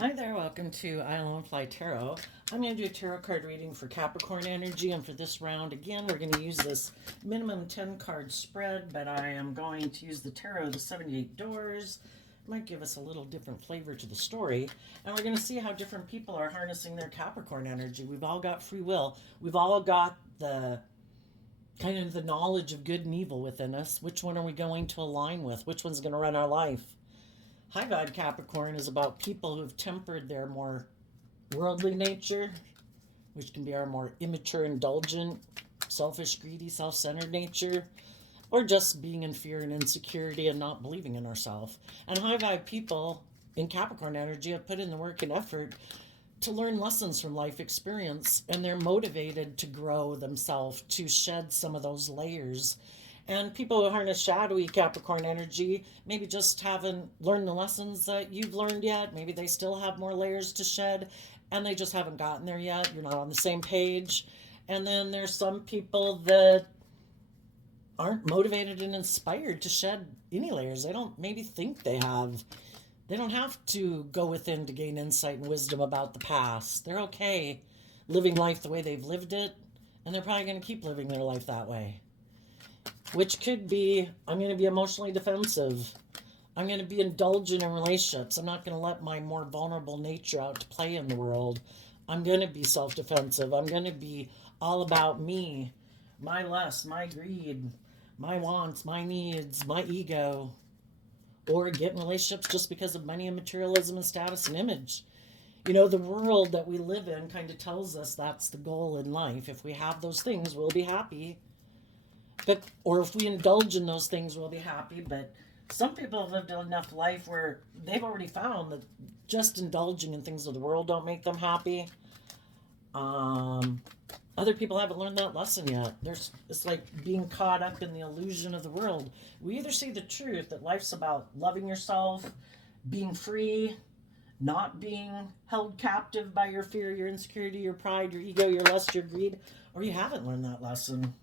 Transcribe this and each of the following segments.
Hi there, welcome to I Alone Fly Tarot. I'm going to do a tarot card reading for Capricorn energy, and for this round, again, we're going to use this minimum 10 card spread, but I am going to use the tarot, the 78 doors. It might give us a little different flavor to the story, and we're going to see how different people are harnessing their Capricorn energy. We've all got free will. We've all got the kind of the knowledge of good and evil within us. Which one are we going to align with? Which one's going to run our life? High vibe Capricorn is about people who've tempered their more worldly nature, which can be our more immature, indulgent, selfish, greedy, self-centered nature, or just being in fear and insecurity and not believing in ourselves. And high vibe people in Capricorn energy have put in the work and effort to learn lessons from life experience, and they're motivated to grow themselves, to shed some of those layers. And people who harness shadowy Capricorn energy maybe just haven't learned the lessons that you've learned yet. Maybe they still have more layers to shed and they just haven't gotten there yet. You're not on the same page. And then there's some people that aren't motivated and inspired to shed any layers. They don't maybe think they have. They don't have to go within to gain insight and wisdom about the past. They're okay living life the way they've lived it, and they're probably going to keep living their life that way. Which could be, I'm going to be emotionally defensive. I'm going to be indulgent in relationships. I'm not going to let my more vulnerable nature out to play in the world. I'm going to be self-defensive. I'm going to be all about me, my lust, my greed, my wants, my needs, my ego. Or get in relationships just because of money and materialism and status and image. You know, the world that we live in kind of tells us that's the goal in life. If we have those things, we'll be happy. Or if we indulge in those things, we'll be happy. But some people have lived enough life where they've already found that just indulging in things of the world don't make them happy. Other people haven't learned that lesson yet. It's like being caught up in the illusion of the world. We either see the truth that life's about loving yourself, being free, not being held captive by your fear, your insecurity, your pride, your ego, your lust, your greed, or you haven't learned that lesson.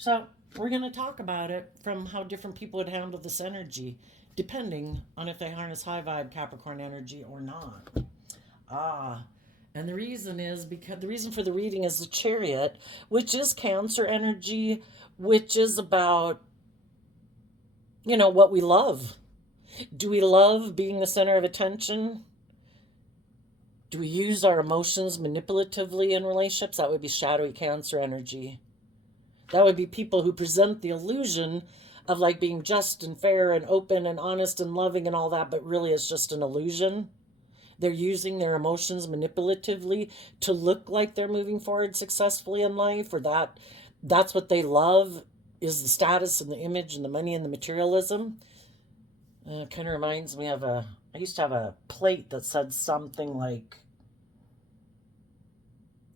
So we're going to talk about it from how different people would handle this energy, depending on if they harness high vibe Capricorn energy or not. And the reason is because the reason for the reading is the Chariot, which is Cancer energy, which is about, what we love. Do we love being the center of attention? Do we use our emotions manipulatively in relationships? That would be shadowy Cancer energy. That would be people who present the illusion of like being just and fair and open and honest and loving and all that, but really it's just an illusion. They're using their emotions manipulatively to look like they're moving forward successfully in life, or that's what they love is the status and the image and the money and the materialism. It kind of reminds me of I used to have a plate that said something like,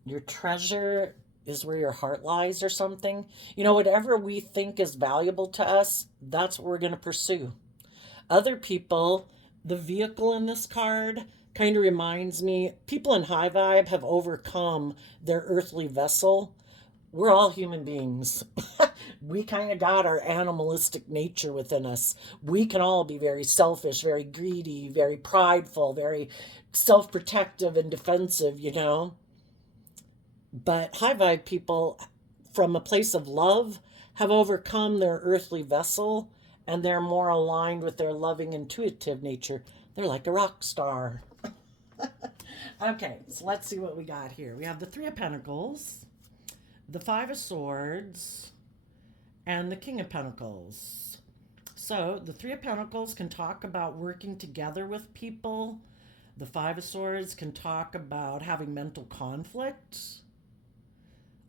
your treasure is where your heart lies, or something. Whatever we think is valuable to us, that's what we're going to pursue. Other people, the vehicle in this card kind of reminds me, people in high vibe have overcome their earthly vessel. We're all human beings. We kind of got our animalistic nature within us. We can all be very selfish, very greedy, very prideful, very self-protective and defensive, But high vibe people, from a place of love, have overcome their earthly vessel, and they're more aligned with their loving, intuitive nature. They're like a rock star. Okay, so let's see what we got here. We have the Three of Pentacles, the Five of Swords, and the King of Pentacles. So the Three of Pentacles can talk about working together with people. The Five of Swords can talk about having mental conflict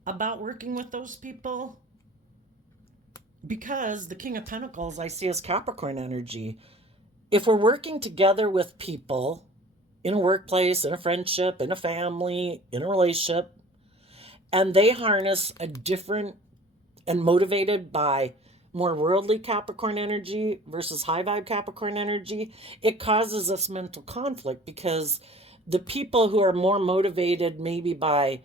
about working with those people. Because the King of Pentacles I see as Capricorn energy. If we're working together with people in a workplace, in a friendship, in a family, in a relationship, and they harness a different and motivated by more worldly Capricorn energy versus high vibe Capricorn energy, it causes us mental conflict, because the people who are more motivated maybe by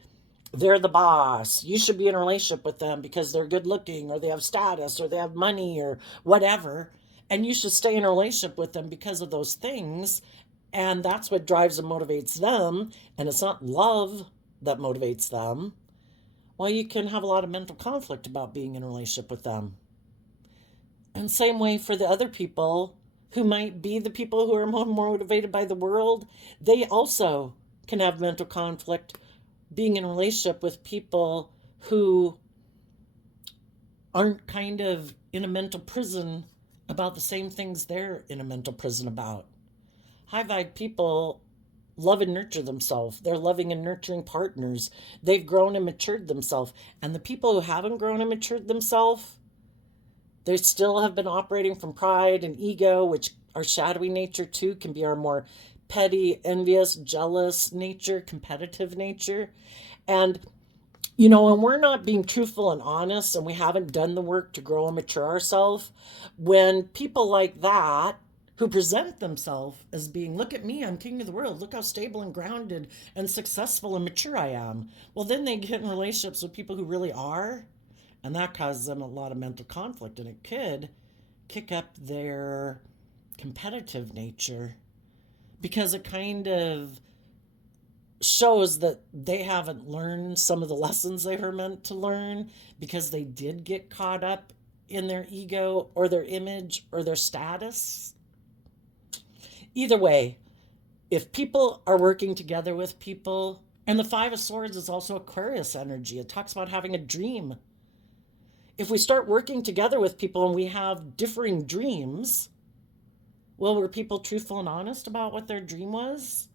they're the boss, you should be in a relationship with them because they're good looking, or they have status, or they have money, or whatever, and you should stay in a relationship with them because of those things, And that's what drives and motivates them. And it's not love that motivates them. Well, you can have a lot of mental conflict about being in a relationship with them. And same way for the other people who might be the people who are more motivated by the world, they also can have mental conflict being in a relationship with people who aren't kind of in a mental prison about the same things they're in a mental prison about. High vibe people love and nurture themselves. They're loving and nurturing partners. They've grown and matured themselves. And the people who haven't grown and matured themselves, they still have been operating from pride and ego, which our shadowy nature too can be our more petty, envious, jealous nature, competitive nature. And when we're not being truthful and honest and we haven't done the work to grow and mature ourselves, when people like that who present themselves as being, look at me, I'm king of the world, look how stable and grounded and successful and mature I am. Well, then they get in relationships with people who really are, and that causes them a lot of mental conflict, and it could kick up their competitive nature because it kind of shows that they haven't learned some of the lessons they were meant to learn because they did get caught up in their ego or their image or their status. Either way, if people are working together with people, and the Five of Swords is also Aquarius energy, it talks about having a dream. If we start working together with people and we have differing dreams, well, were people truthful and honest about what their dream was?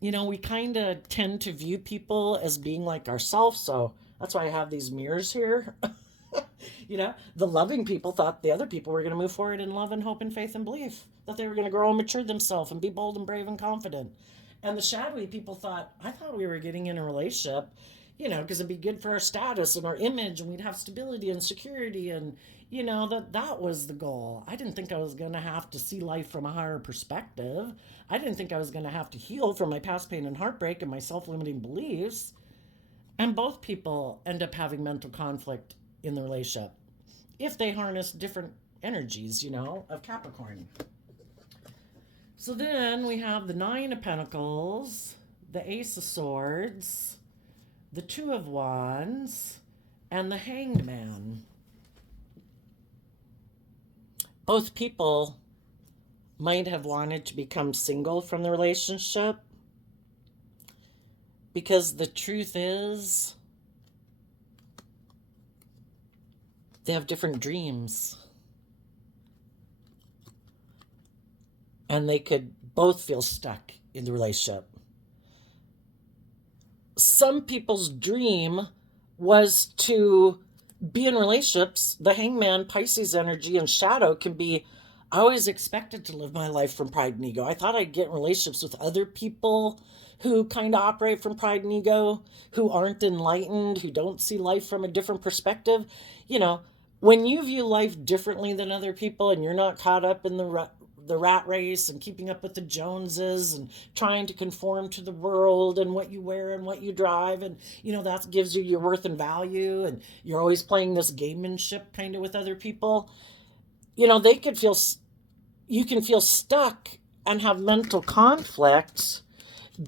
We kind of tend to view people as being like ourselves, so that's why I have these mirrors here. The loving people thought the other people were going to move forward in love and hope and faith and belief, that they were going to grow and mature themselves and be bold and brave and confident. And the shadowy people thought, I thought we were getting in a relationship, because it'd be good for our status and our image, and we'd have stability and security, and that was the goal. I didn't think I was going to have to see life from a higher perspective. I didn't think I was going to have to heal from my past pain and heartbreak and my self-limiting beliefs. And both people end up having mental conflict in the relationship if they harness different energies, of Capricorn. So then we have the Nine of Pentacles, the Ace of Swords, the Two of Wands, and the Hanged Man. Both people might have wanted to become single from the relationship because the truth is they have different dreams. And they could both feel stuck in the relationship. Some people's dream was to be in relationships. The Hangman, Pisces energy, and shadow can be, I always expected to live my life from pride and ego. I thought I'd get in relationships with other people who kind of operate from pride and ego, who aren't enlightened, who don't see life from a different perspective. When you view life differently than other people and you're not caught up in the rat race and keeping up with the Joneses and trying to conform to the world and what you wear and what you drive, and that gives you your worth and value, and you're always playing this gamemanship kind of with other people, they could feel, you can feel stuck and have mental conflict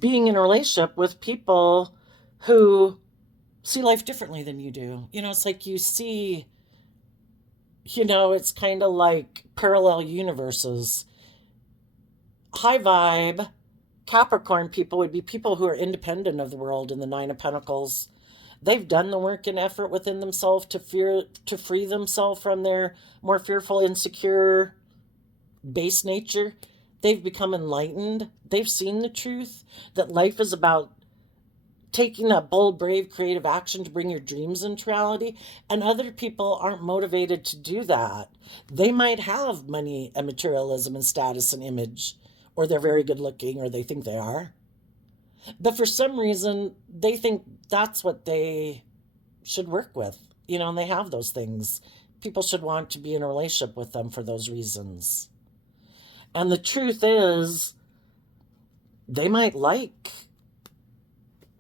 being in a relationship with people who see life differently than you do. It's like you see, it's kind of like parallel universes. High vibe Capricorn people would be people who are independent of the world in the Nine of Pentacles. They've done the work and effort within themselves to free themselves from their more fearful, insecure, base nature. They've become enlightened. They've seen the truth that life is about taking that bold, brave, creative action to bring your dreams into reality. And other people aren't motivated to do that. They might have money and materialism and status and image, or they're very good looking, or they think they are. But for some reason, they think that's what they should work with, and they have those things. People should want to be in a relationship with them for those reasons. And the truth is, they might like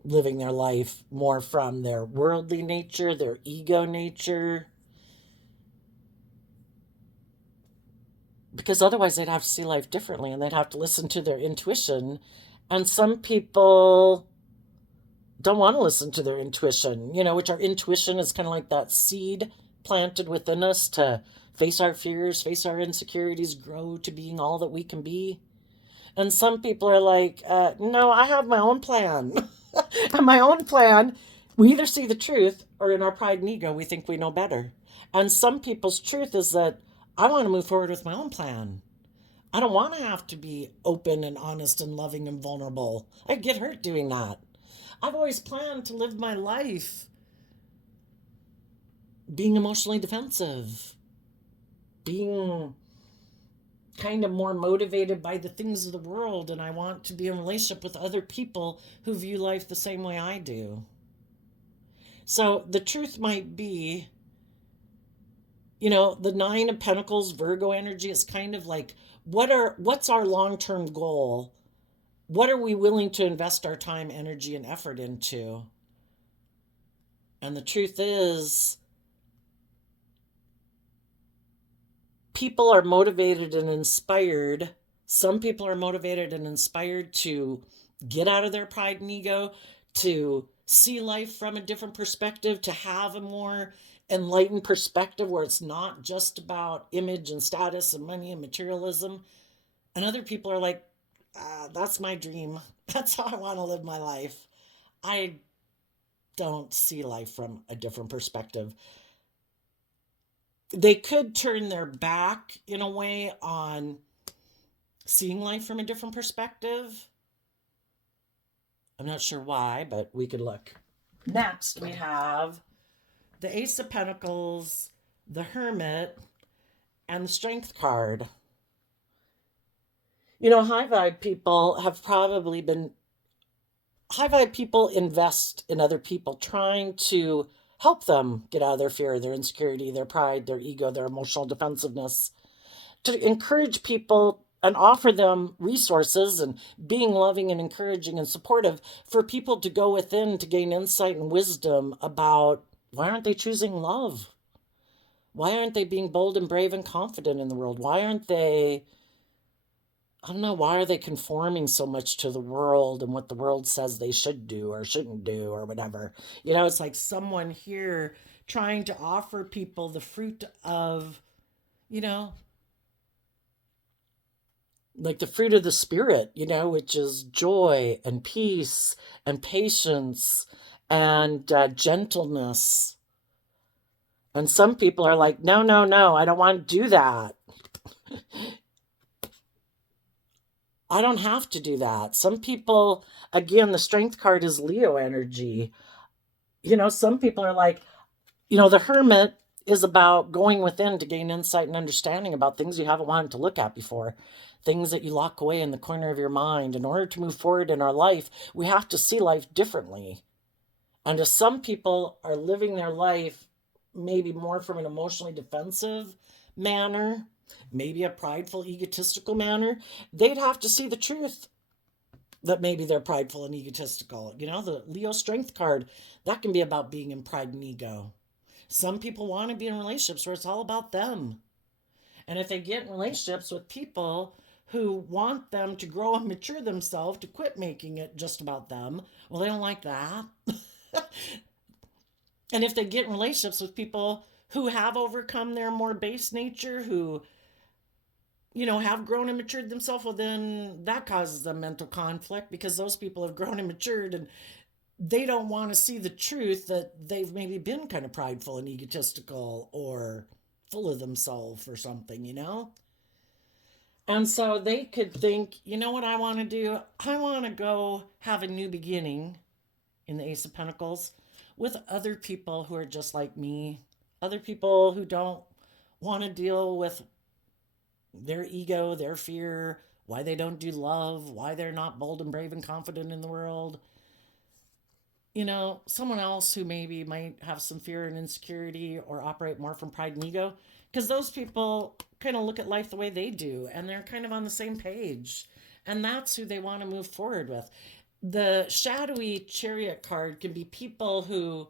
living their life more from their worldly nature, their ego nature. because otherwise they'd have to see life differently and they'd have to listen to their intuition. And some people don't want to listen to their intuition, which our intuition is kind of like that seed planted within us to face our fears, face our insecurities, grow to being all that we can be. And some people are like, no, I have my own plan. And my own plan, we either see the truth or in our pride and ego, we think we know better. And some people's truth is that I want to move forward with my own plan. I don't want to have to be open and honest and loving and vulnerable. I get hurt doing that. I've always planned to live my life being emotionally defensive, being kind of more motivated by the things of the world, and I want to be in a relationship with other people who view life the same way I do. So the truth might be, the Nine of Pentacles, Virgo energy is kind of like, what's our long-term goal? What are we willing to invest our time, energy, and effort into? And the truth is, people are motivated and inspired. Some people are motivated and inspired to get out of their pride and ego, to see life from a different perspective, to have a more enlightened perspective where it's not just about image and status and money and materialism. And other people are like, that's my dream. That's how I want to live my life. I don't see life from a different perspective. They could turn their back in a way on seeing life from a different perspective. I'm not sure why, but we could look. Next, we have the Ace of Pentacles, the Hermit, and the Strength card. High vibe people invest in other people, trying to help them get out of their fear, their insecurity, their pride, their ego, their emotional defensiveness, to encourage people and offer them resources and being loving and encouraging and supportive for people to go within to gain insight and wisdom about why aren't they choosing love? Why aren't they being bold and brave and confident in the world? Why aren't they, I don't know, why are they conforming so much to the world and what the world says they should do or shouldn't do or whatever? It's like someone here trying to offer people the fruit of, like the fruit of the spirit, which is joy and peace and patience and gentleness. And some people are like, no, I don't want to do that. I don't have to do that. Some people, again, the Strength card is Leo energy. Some people are like, the Hermit is about going within to gain insight and understanding about things you haven't wanted to look at before, things that you lock away in the corner of your mind. In order to move forward in our life, we have to see life differently. And if some people are living their life maybe more from an emotionally defensive manner, maybe a prideful, egotistical manner, they'd have to see the truth that maybe they're prideful and egotistical. The Leo Strength card, that can be about being in pride and ego. Some people want to be in relationships where it's all about them. And if they get in relationships with people who want them to grow and mature themselves, to quit making it just about them, well, they don't like that. And if they get in relationships with people who have overcome their more base nature, who have grown and matured themselves, well, then that causes them mental conflict because those people have grown and matured and they don't want to see the truth that they've maybe been kind of prideful and egotistical or full of themselves or something, And so they could think, what I want to do? I want to go have a new beginning in the Ace of Pentacles with other people who are just like me, other people who don't want to deal with their ego, their fear, why they don't do love, why they're not bold and brave and confident in the world. Someone else who maybe might have some fear and insecurity or operate more from pride and ego, because those people kind of look at life the way they do and they're kind of on the same page. And that's who they want to move forward with. The shadowy Chariot card can be people who,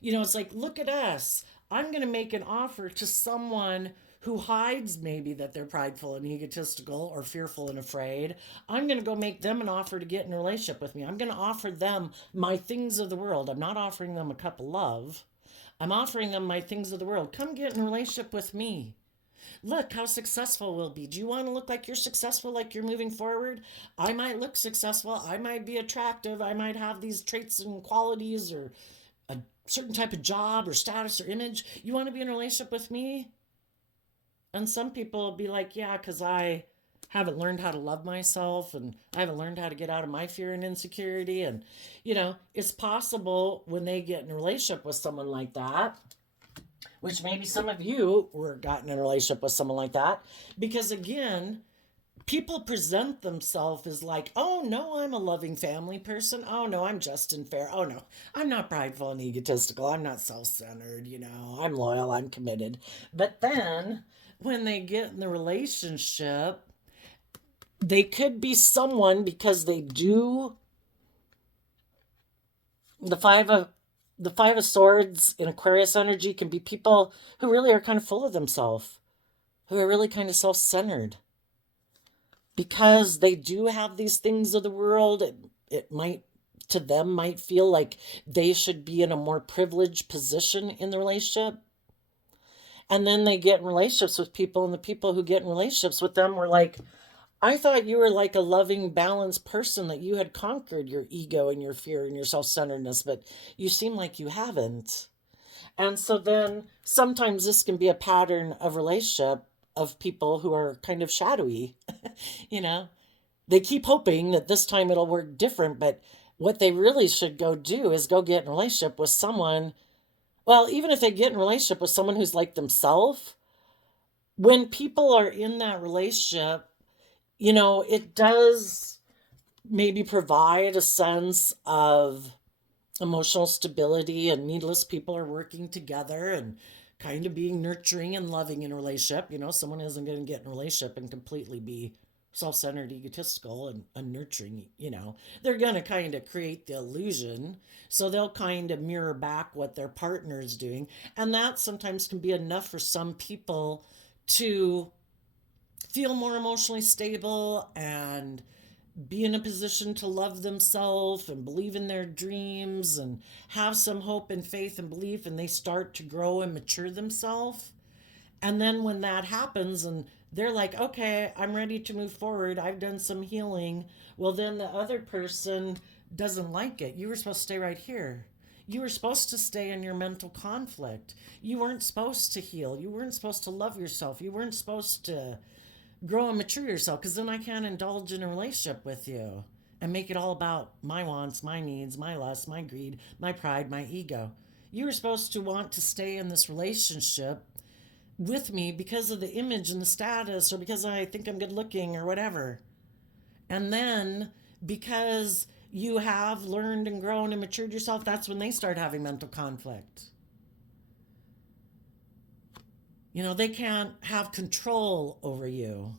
it's like, look at us. I'm going to make an offer to someone who hides maybe that they're prideful and egotistical or fearful and afraid. I'm going to go make them an offer to get in a relationship with me. I'm going to offer them my things of the world. I'm not offering them a cup of love. I'm offering them my things of the world. Come get in a relationship with me. Look how successful we'll be. Do you want to look like you're successful, like you're moving forward? I might look successful. I might be attractive. I might have these traits and qualities or a certain type of job or status or image. You want to be in a relationship with me? And some people will be like, yeah, because I haven't learned how to love myself and I haven't learned how to get out of my fear and insecurity. And, it's possible when they get in a relationship with someone like that, which maybe some of you were gotten in a relationship with someone like that, because again, people present themselves as like, oh no, I'm a loving family person. Oh no, I'm just and fair. Oh no, I'm not prideful and egotistical. I'm not self-centered. I'm loyal. I'm committed. But then when they get in the relationship, they could be someone because they do the five of swords in Aquarius energy can be people who really are kind of full of themselves, who are really kind of self-centered. Because they do have these things of the world, it might, to them, might feel like they should be in a more privileged position in the relationship. And then they get in relationships with people, and the people who get in relationships with them were like, I thought you were like a loving, balanced person, that you had conquered your ego and your fear and your self-centeredness, but you seem like you haven't. And so then sometimes this can be a pattern of relationship of people who are kind of shadowy. They keep hoping that this time it'll work different, but what they really should go do is go get in a relationship with someone. Well, even if they get in a relationship with someone who's like themselves, when people are in that relationship, it does maybe provide a sense of emotional stability, and needless people are working together and kind of being nurturing and loving in a relationship. Someone isn't going to get in a relationship and completely be self-centered, egotistical, and unnurturing. They're going to kind of create the illusion. So they'll kind of mirror back what their partner is doing. And that sometimes can be enough for some people to feel more emotionally stable and be in a position to love themselves and believe in their dreams and have some hope and faith and belief, and they start to grow and mature themselves. And then when that happens and they're like, okay, I'm ready to move forward, I've done some healing, well, then the other person doesn't like it. You were supposed to stay right here. You were supposed to stay in your mental conflict. You weren't supposed to heal. You weren't supposed to love yourself. You weren't supposed to grow and mature yourself, because then I can't indulge in a relationship with you and make it all about my wants, my needs, my lust, my greed, my pride, my ego. You were supposed to want to stay in this relationship with me because of the image and the status, or because I think I'm good looking or whatever. And then because you have learned and grown and matured yourself, that's when they start having mental conflict. They can't have control over you.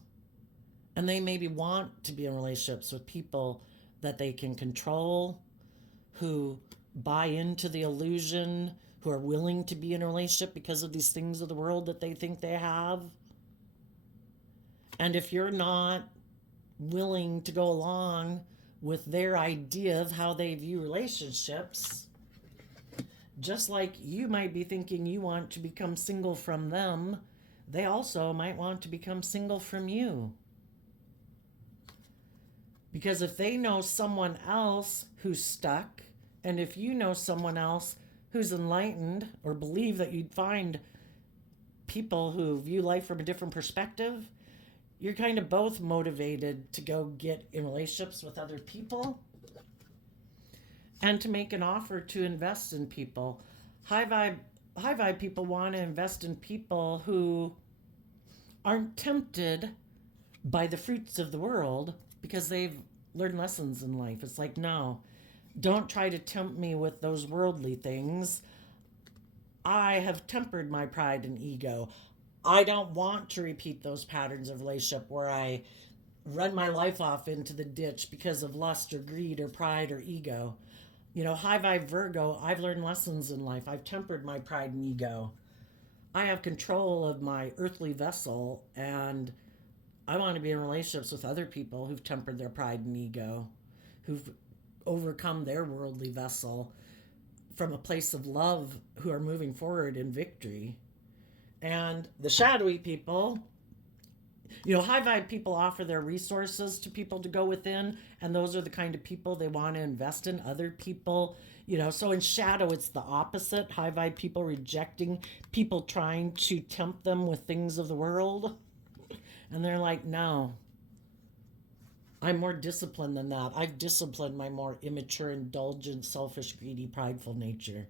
And they maybe want to be in relationships with people that they can control, who buy into the illusion, who are willing to be in a relationship because of these things of the world that they think they have. And if you're not willing to go along with their idea of how they view relationships, just like you might be thinking you want to become single from them, they also might want to become single from you. Because if they know someone else who's stuck, and if you know someone else who's enlightened, or believe that you'd find people who view life from a different perspective, you're kind of both motivated to go get in relationships with other people and to make an offer to invest in people. High vibe people want to invest in people who aren't tempted by the fruits of the world because they've learned lessons in life. It's like, no, don't try to tempt me with those worldly things. I have tempered my pride and ego. I don't want to repeat those patterns of relationship where I run my life off into the ditch because of lust or greed or pride or ego. High vibe Virgo, I've learned lessons in life. I've tempered my pride and ego. I have control of my earthly vessel, and I want to be in relationships with other people who've tempered their pride and ego, who've overcome their worldly vessel from a place of love, who are moving forward in victory. And the shadowy people, high vibe people offer their resources to people to go within, and those are the kind of people they want to invest in. Other people, so in shadow, it's the opposite. High vibe people rejecting people trying to tempt them with things of the world. And they're like, no, I'm more disciplined than that. I've disciplined my more immature, indulgent, selfish, greedy, prideful nature.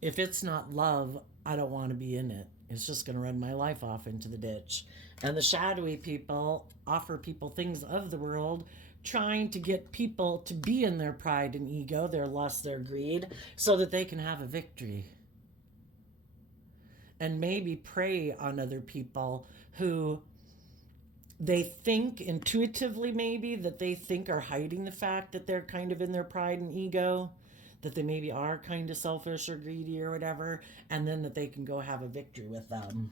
If it's not love, I don't want to be in it. It's just going to run my life off into the ditch. And the shadowy people offer people things of the world, trying to get people to be in their pride and ego, their lust, their greed, so that they can have a victory. And maybe prey on other people who they think intuitively, maybe, that they think are hiding the fact that they're kind of in their pride and ego, that they maybe are kind of selfish or greedy or whatever, and then that they can go have a victory with them.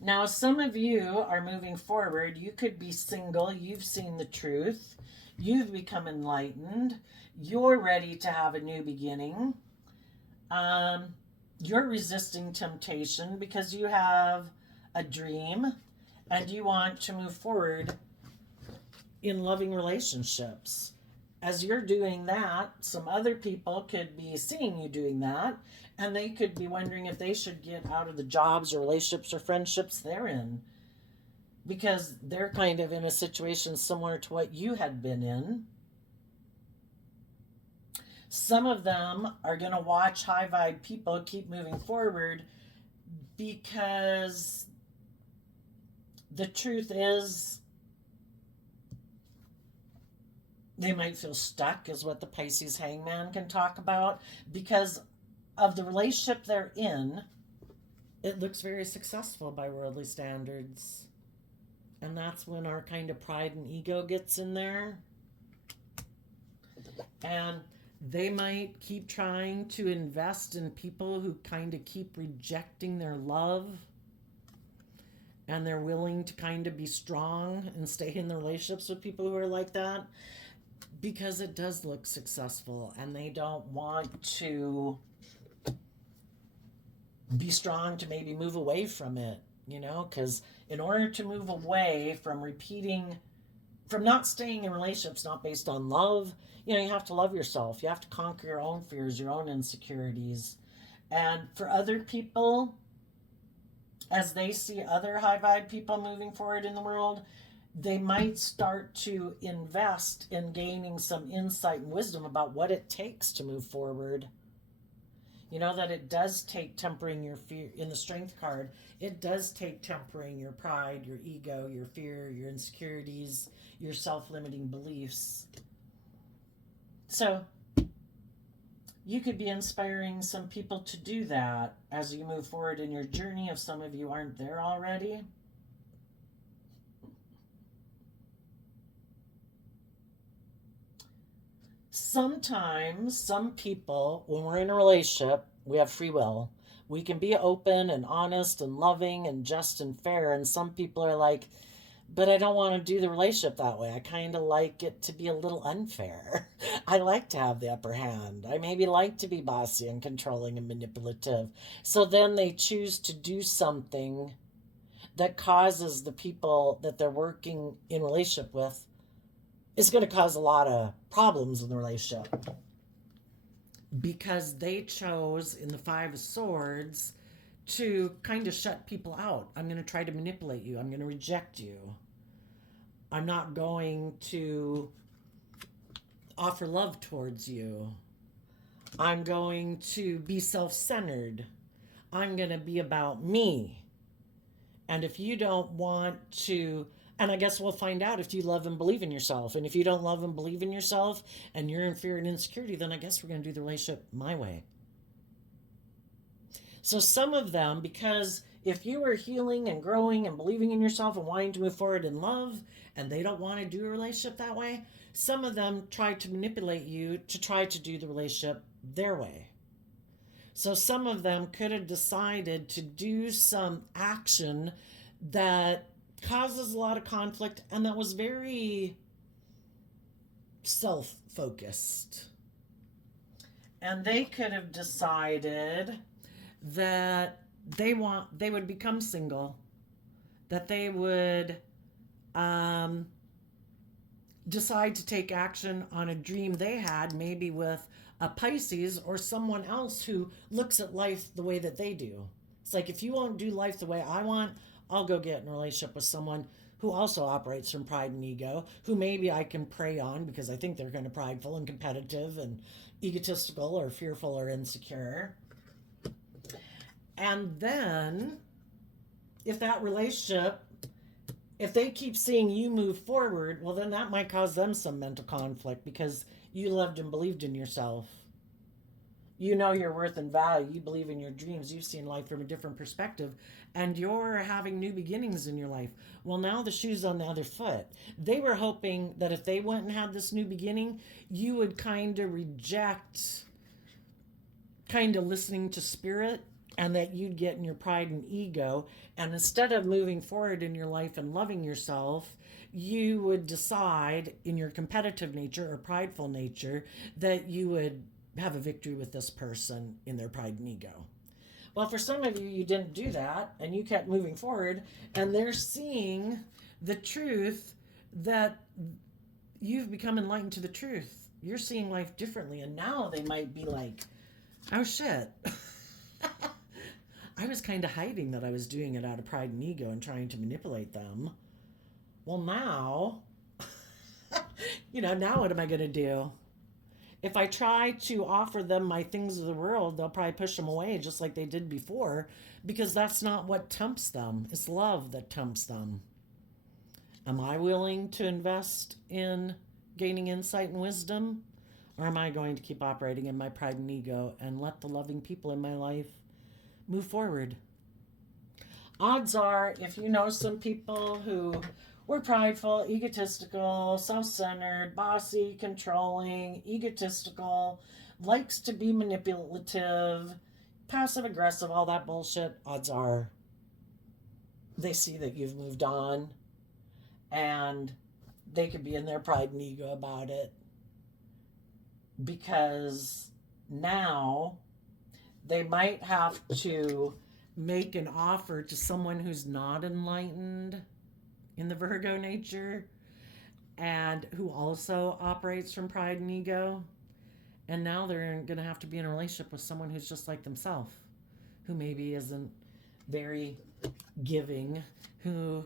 Now, some of you are moving forward. You could be single. You've seen the truth. You've become enlightened. You're ready to have a new beginning. You're resisting temptation because you have a dream and you want to move forward in loving relationships. As you're doing that, some other people could be seeing you doing that, and they could be wondering if they should get out of the jobs or relationships or friendships they're in, because they're kind of in a situation similar to what you had been in. Some of them are going to watch high vibe people keep moving forward, because the truth is they might feel stuck, is what the Pisces hangman can talk about, because of the relationship they're in. It looks very successful by worldly standards. And that's when our kind of pride and ego gets in there. And they might keep trying to invest in people who kind of keep rejecting their love. And they're willing to kind of be strong and stay in the relationships with people who are like that, because it does look successful, and they don't want to be strong to maybe move away from it, because in order to move away from not staying in relationships not based on love, you have to love yourself. You have to conquer your own fears, your own insecurities. And for other people, as they see other high vibe people moving forward in the world, they might start to invest in gaining some insight and wisdom about what it takes to move forward. That it does take tempering your fear. In the Strength card, it does take tempering your pride, your ego, your fear, your insecurities, your self-limiting beliefs. So you could be inspiring some people to do that as you move forward in your journey, if some of you aren't there already. Sometimes, some people, when we're in a relationship, we have free will. We can be open and honest and loving and just and fair. And some people are like, but I don't want to do the relationship that way. I kind of like it to be a little unfair. I like to have the upper hand. I maybe like to be bossy and controlling and manipulative. So then they choose to do something that causes the people that they're working in relationship with, it's going to cause a lot of problems in the relationship, because they chose in the Five of Swords to kind of shut people out. I'm going to try to manipulate you. I'm going to reject you. I'm not going to offer love towards you. I'm going to be self-centered. I'm going to be about me. And if you don't want to, and I guess we'll find out if you love and believe in yourself. And if you don't love and believe in yourself and you're in fear and insecurity, then I guess we're going to do the relationship my way. So some of them, because if you are healing and growing and believing in yourself and wanting to move forward in love, and they don't want to do a relationship that way, some of them try to manipulate you to try to do the relationship their way. So some of them could have decided to do some action that causes a lot of conflict and that was very self-focused. And they could have decided that they would become single, that they would decide to take action on a dream they had, maybe with a Pisces or someone else who looks at life the way that they do. It's like, if you won't do life the way I want, I'll go get in a relationship with someone who also operates from pride and ego, who maybe I can prey on because I think they're kind of prideful and competitive and egotistical or fearful or insecure. And then if that relationship, if they keep seeing you move forward, well, then that might cause them some mental conflict because you loved and believed in yourself. You know your worth and value. You believe in your dreams. You've seen life from a different perspective. And you're having new beginnings in your life. Well, now the shoe's on the other foot. They were hoping that if they went and had this new beginning, you would kind of reject kind of listening to spirit, and that you'd get in your pride and ego. And instead of moving forward in your life and loving yourself, you would decide in your competitive nature or prideful nature that you would have a victory with this person in their pride and ego. Well, for some of you, you didn't do that and you kept moving forward, and they're seeing the truth that you've become enlightened to the truth. You're seeing life differently, and now they might be like, oh shit. I was kind of hiding that I was doing it out of pride and ego and trying to manipulate them. Well, now, now what am I going to do? If I try to offer them my things of the world, they'll probably push them away just like they did before, because that's not what tempts them. It's love that tempts them. Am I willing to invest in gaining insight and wisdom? Or am I going to keep operating in my pride and ego and let the loving people in my life move forward? Odds are, if you know some people who were prideful, egotistical, self-centered, bossy, controlling, egotistical, likes to be manipulative, passive-aggressive, all that bullshit, odds are they see that you've moved on and they could be in their pride and ego about it, because now they might have to make an offer to someone who's not enlightened in the Virgo nature and who also operates from pride and ego. And now they're going to have to be in a relationship with someone who's just like themselves, who maybe isn't very giving, who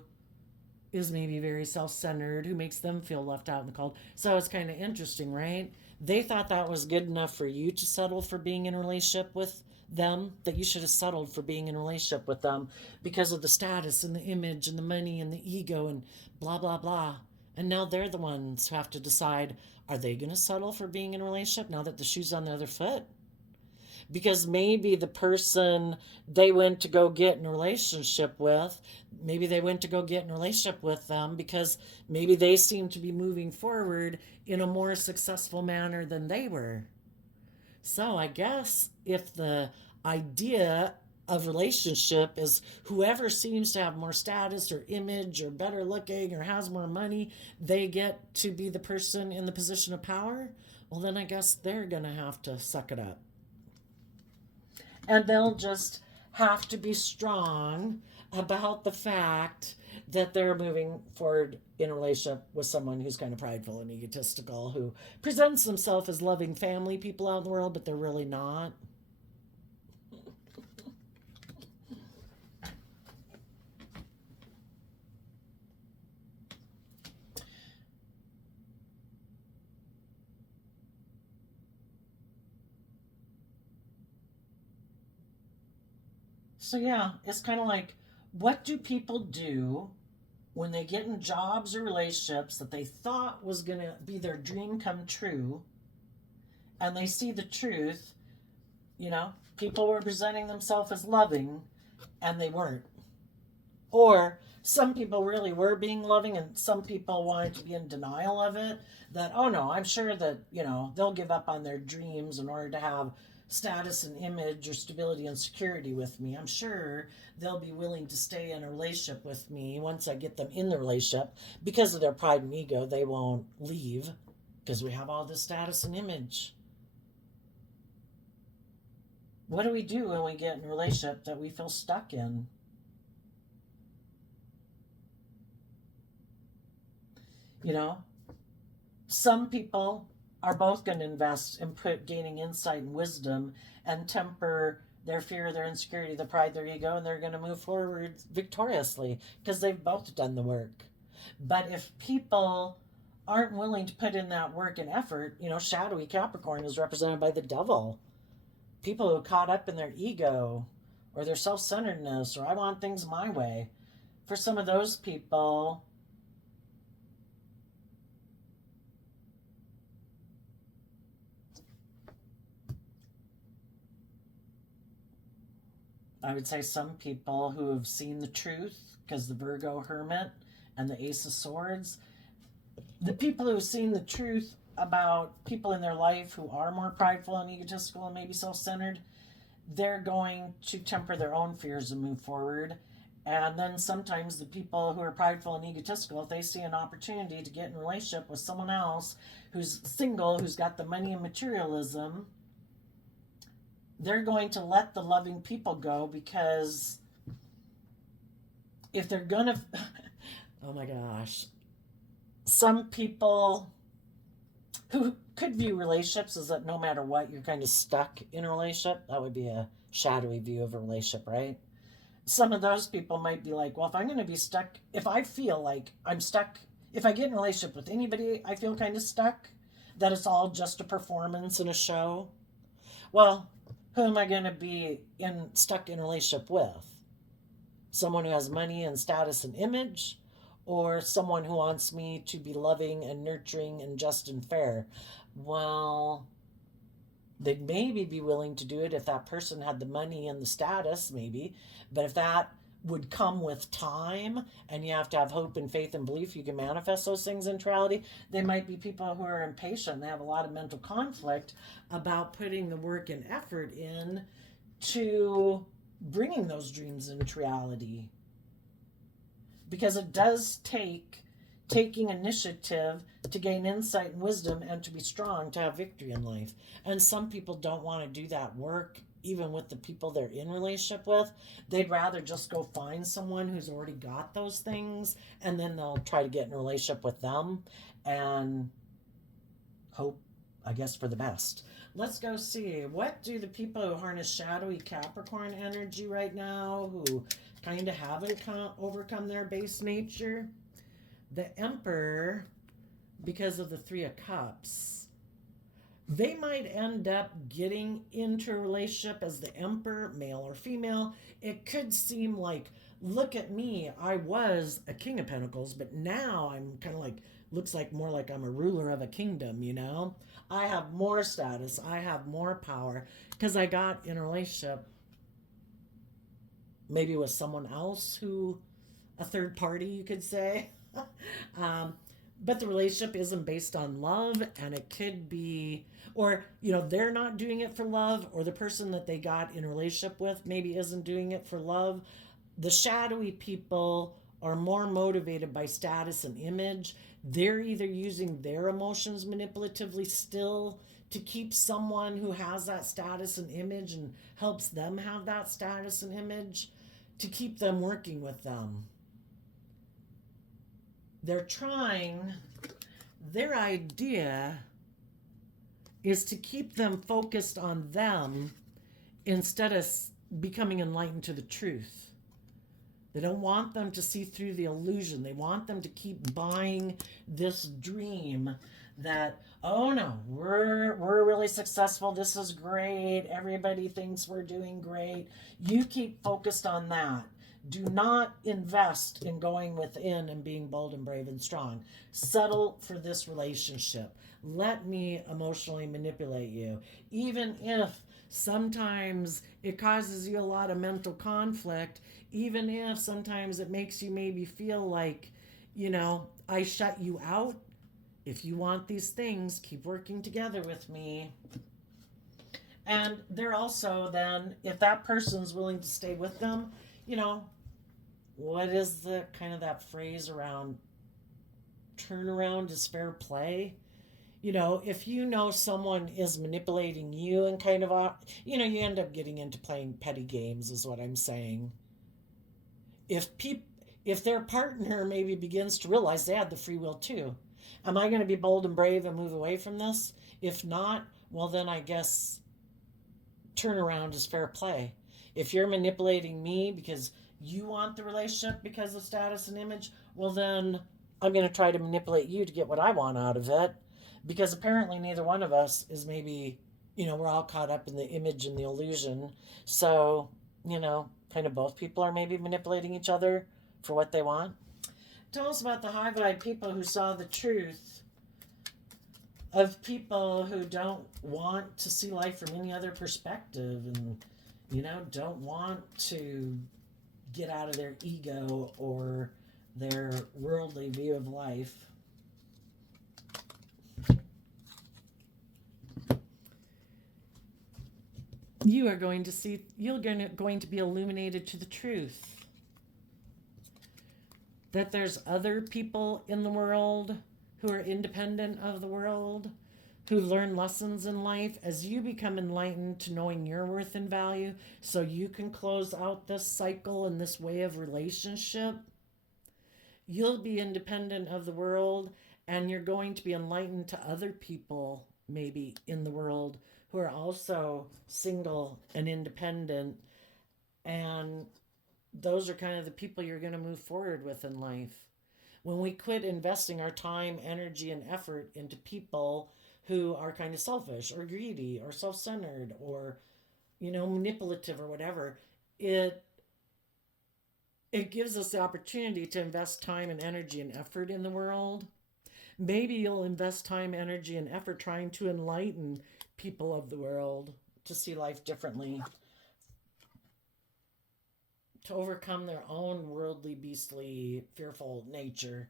is maybe very self-centered, who makes them feel left out in the cold. So it's kind of interesting, right? They thought that was good enough for you to settle for being in a relationship with them, that you should have settled for being in a relationship with them because of the status and the image and the money and the ego and blah, blah, blah. And now they're the ones who have to decide, are they going to settle for being in a relationship now that the shoe's on the other foot? Because maybe the person they went to go get in a relationship with, maybe they went to go get in a relationship with them because maybe they seem to be moving forward in a more successful manner than they were. So I guess if the idea of relationship is whoever seems to have more status or image or better looking or has more money, they get to be the person in the position of power, well, then I guess they're going to have to suck it up. And they'll just have to be strong about the fact that they're moving forward in a relationship with someone who's kind of prideful and egotistical, who presents themselves as loving family people out in the world, but they're really not. So yeah, it's kind of like, what do people do when they get in jobs or relationships that they thought was going to be their dream come true, and they see the truth? People were presenting themselves as loving, and they weren't. Or some people really were being loving and some people wanted to be in denial of it. That, oh no, I'm sure that, they'll give up on their dreams in order to have status and image or stability and security with me. I'm sure they'll be willing to stay in a relationship with me once I get them in the relationship. Because of their pride and ego, they won't leave because we have all this status and image. What do we do when we get in a relationship that we feel stuck in? You know, some people are both going to invest in gaining insight and wisdom and temper their fear, their insecurity, their pride, their ego, and they're going to move forward victoriously because they've both done the work. But if people aren't willing to put in that work and effort, shadowy Capricorn is represented by the devil. People who are caught up in their ego or their self-centeredness or I want things my way. For some of those people, I would say some people who have seen the truth, because the Virgo Hermit and the Ace of Swords, the people who have seen the truth about people in their life who are more prideful and egotistical and maybe self-centered, they're going to temper their own fears and move forward. And then sometimes the people who are prideful and egotistical, if they see an opportunity to get in a relationship with someone else who's single, who's got the money and materialism, they're going to let the loving people go because if they're going to, oh my gosh, some people who could view relationships as that no matter what, you're kind of stuck in a relationship. That would be a shadowy view of a relationship, right? Some of those people might be like, well, if I'm going to be stuck, if I feel like I'm stuck, if I get in a relationship with anybody, I feel kind of stuck, that it's all just a performance and a show. Well, who am I going to be stuck in a relationship with? Someone who has money and status and image, or someone who wants me to be loving and nurturing and just and fair? Well, they'd maybe be willing to do it if that person had the money and the status, maybe. But if that would come with time and you have to have hope and faith and belief you can manifest those things in reality, they might be people who are impatient. They have a lot of mental conflict about putting the work and effort in to bringing those dreams into reality. Because it does take taking initiative to gain insight and wisdom and to be strong to have victory in life. And some people don't want to do that work even with the people they're in relationship with. They'd rather just go find someone who's already got those things and then they'll try to get in a relationship with them and hope, I guess, for the best. Let's go see, what do the people who harness shadowy Capricorn energy right now, who kind of haven't overcome their base nature? The Emperor, because of the Three of Cups, they might end up getting into a relationship as the Emperor, male or female. It could seem like, look at me, I was a King of Pentacles, but now I'm kind of like, looks like more like I'm a ruler of a kingdom, I have more status, I have more power, because I got in a relationship maybe with someone else who, a third party, you could say. But the relationship isn't based on love, and it could be, or, they're not doing it for love, or the person that they got in a relationship with maybe isn't doing it for love. The shadowy people are more motivated by status and image. They're either using their emotions manipulatively still to keep someone who has that status and image and helps them have that status and image, to keep them working with them. They're trying, their idea is to keep them focused on them instead of becoming enlightened to the truth. They don't want them to see through the illusion. They want them to keep buying this dream that, oh no, we're really successful. This is great. Everybody thinks we're doing great. You keep focused on that. Do not invest in going within and being bold and brave and strong. Settle for this relationship. Let me emotionally manipulate you. Even if Sometimes it causes you a lot of mental conflict, even if sometimes it makes you maybe feel like, I shut you out. If you want these things, keep working together with me. And they're also then, if that person's willing to stay with them, you know, what is the kind of that phrase around turnaround is fair play? If someone is manipulating you and kind of, you end up getting into playing petty games, is what I'm saying. If their partner maybe begins to realize they had the free will too, am I going to be bold and brave and move away from this? If not, well, then I guess turnaround is fair play. If you're manipulating me because you want the relationship because of status and image, well, then I'm going to try to manipulate you to get what I want out of it. Because apparently neither one of us is maybe, we're all caught up in the image and the illusion. So, kind of both people are maybe manipulating each other for what they want. Tell us about the high-vibe people who saw the truth of people who don't want to see life from any other perspective and, don't want to get out of their ego or their worldly view of life. You're going to be illuminated to the truth that there's other people in the world who are independent of the world, who learn lessons in life as you become enlightened to knowing your worth and value, so you can close out this cycle and this way of relationship. You'll be independent of the world, and you're going to be enlightened to other people maybe in the world who are also single and independent. And those are kind of the people you're going to move forward with in life. When we quit investing our time, energy, and effort into people who are kind of selfish or greedy or self-centered or, manipulative or whatever, it gives us the opportunity to invest time and energy and effort in the world. Maybe you'll invest time, energy, and effort trying to enlighten people of the world to see life differently, to overcome their own worldly, beastly, fearful nature,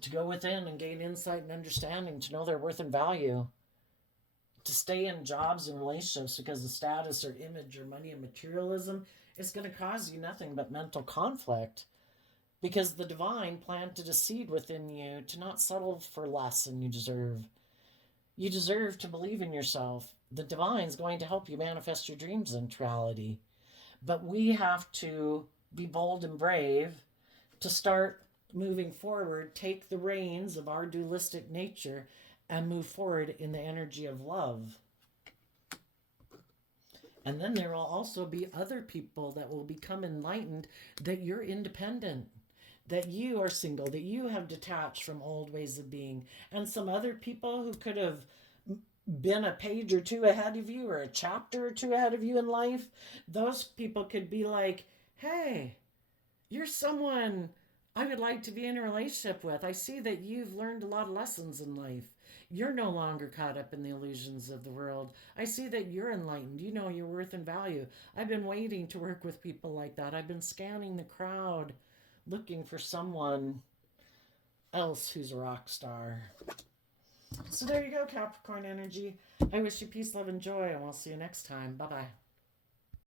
to go within and gain insight and understanding, to know their worth and value, to stay in jobs and relationships because of status or image or money and materialism is going to cause you nothing but mental conflict, because the divine planted a seed within you to not settle for less than you deserve. You deserve to believe in yourself. The divine's going to help you manifest your dreams into reality. But we have to be bold and brave to start moving forward, take the reins of our dualistic nature, and move forward in the energy of love. And then there will also be other people that will become enlightened that you're independent, that you are single, that you have detached from old ways of being. And some other people who could have been a page or two ahead of you or a chapter or two ahead of you in life, those people could be like, hey, you're someone I would like to be in a relationship with. I see that you've learned a lot of lessons in life. You're no longer caught up in the illusions of the world. I see that you're enlightened. You know your worth and value. I've been waiting to work with people like that. I've been scanning the crowd, looking for someone else who's a rock star. So there you go, Capricorn energy. I wish you peace, love, and joy, and we'll see you next time. Bye-bye.